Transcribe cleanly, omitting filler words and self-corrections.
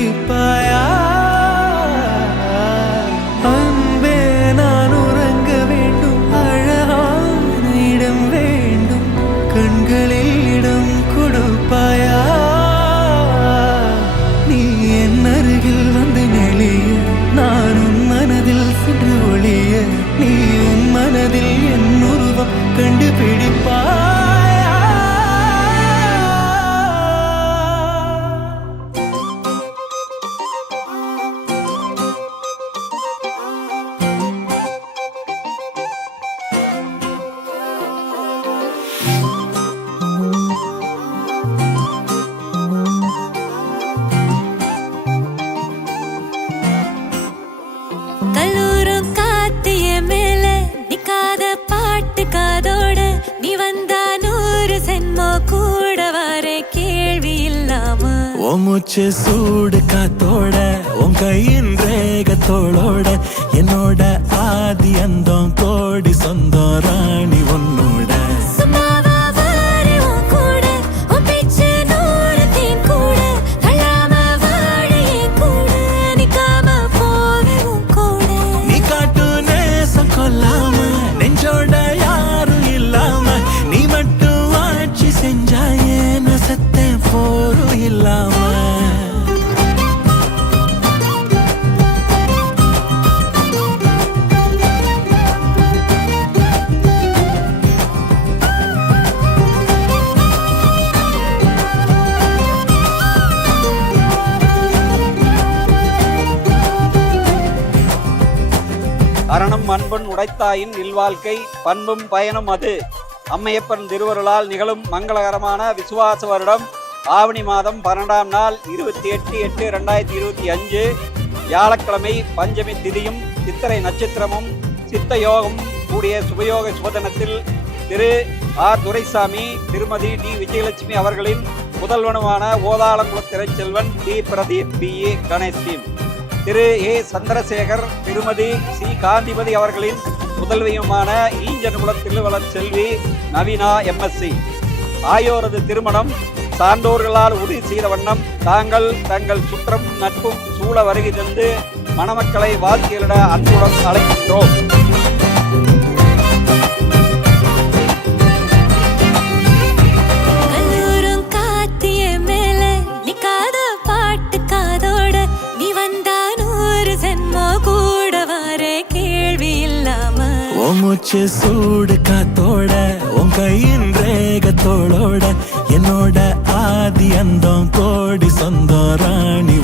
பிடிப்பாயா? அன்பே நான் உறங்க வேண்டும், அழகான இடம் வேண்டும், கண்களில் இடம் கொடுப்பாயா? நீ என் அருகில் வந்து நெளிய, நான் உன் மனதில் சென்று ஒளிய, நீ உன் மனதில் என் உருவம் கண்டுபிடிப்பாயா? கல்லூரும் காத்திய மேல நிக்காத பாட்டு காதோட நீ வந்தா 100 சென்மோ கூட வர கேள்வி இல்லாம ஓ மூச்சு சூடு காத்தோட உன் கையின் ரேகத்தோளோட என்னோட ஆதி அந்தம் கோடி சொந்தம் ராணி உன்னோட சும்மாவா வாரு உன் கூட உன் பேச்சு 100 தேன் கூட கள்ளாம வாழ என் கூட நிக்காம போவே உன் கூட நீ காட்டு நேசம் கொல்லாம நெஞ்சோட யாரும் இல்லாம நீ மட்டும் ஆட்சி செஞ்சாயே நசத்த போரும் இல்லாம அரணம் அன்பன் உடைத்தாயின் இல்வாழ்க்கை பண்பும் பயனும் அது. அம்மையப்பன் திருவருளால் நிகழும் மங்களகரமான விசுவாச வருடம் ஆவணி மாதம் 12ஆம் நாள் 28/8/2025 வியாழக்கிழமை பஞ்சமி திதியும் சித்திரை நட்சத்திரமும் சித்த யோகம் கூடிய சுபயோக சுபதனத்தில் திரு ஆர் துரைசாமி திருமதி டி விஜயலட்சுமி அவர்களின் முதல்வனுமான ஓதாளங்குள Thiraichelvan T Pradeep BA Ganesh team, திரு ஏ சந்திரசேகர் திருமதி சி காந்திமதி அவர்களின் முதல்வியுமான ஈஞ்சன்குளம் திருவளர் செல்வி நவீனா MSc ஆகியோரது திருமணம் சான்றோர்களால் உறுதி செய்த வண்ணம் தாங்கள் தங்கள் சுற்றம் நட்பும் சூழ வருகை தந்து மணமக்களை வாழ்க்கையிட அன்புடன் அழைக்கின்றோம். கல்லூரும் காத்திய மேல நிக்காத பாட்டு காதோட நீ வந்தா 100 சென்மோ கூட வர கேள்வி இல்லாம ஓ மூச்சு சூடு காத்தோட உன் கையின் ரேகத்தோளோட என்னோட ஆதி அந்தம் கோடி சொந்தம் ராணி